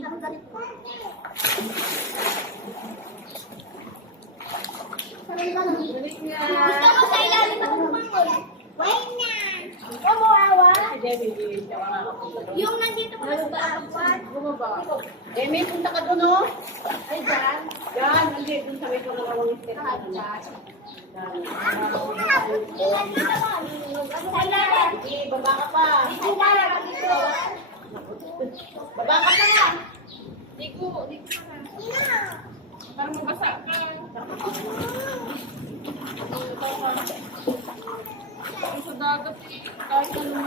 Gusto ko sa ilalim ng kumangol. Wait na. Kamuawa? Yung nandito ko sa baawan. May punta ka doon, no? Ay, dyan. Dyan, nandito dun sa may pangalawang step. Baba ka pa. Baba ka pa. Digo ka. Parang mabasa ka. Sa dagat, kahit ano.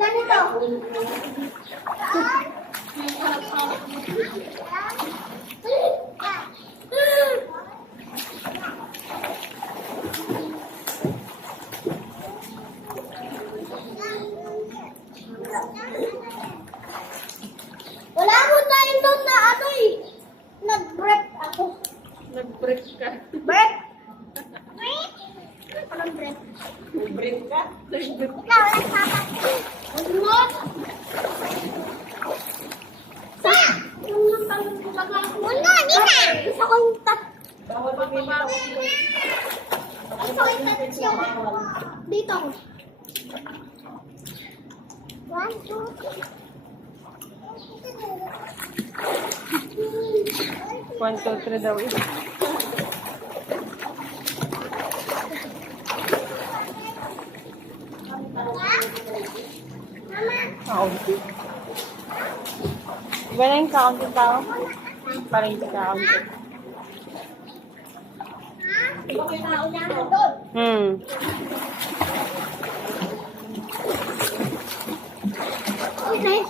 Ganito. Yung harap-harap mo. Wala mo tayo doon na ano eh. Nag-break ako. Nag-break ka. Break? Break? Anong break? Break ka. Nag-break. Ikaw, wala sa akin. Ano? Sa? Yung pag-baga. Wala, di na. Gusto ko yung tap. Bawal pa may mga Gusto ko yung touch yung dito. 1, 2, 1, 2, 3 daw eh. Counting. Iba na yung counting tao? Parang hindi counting. Okay na, unahan doon. Okay.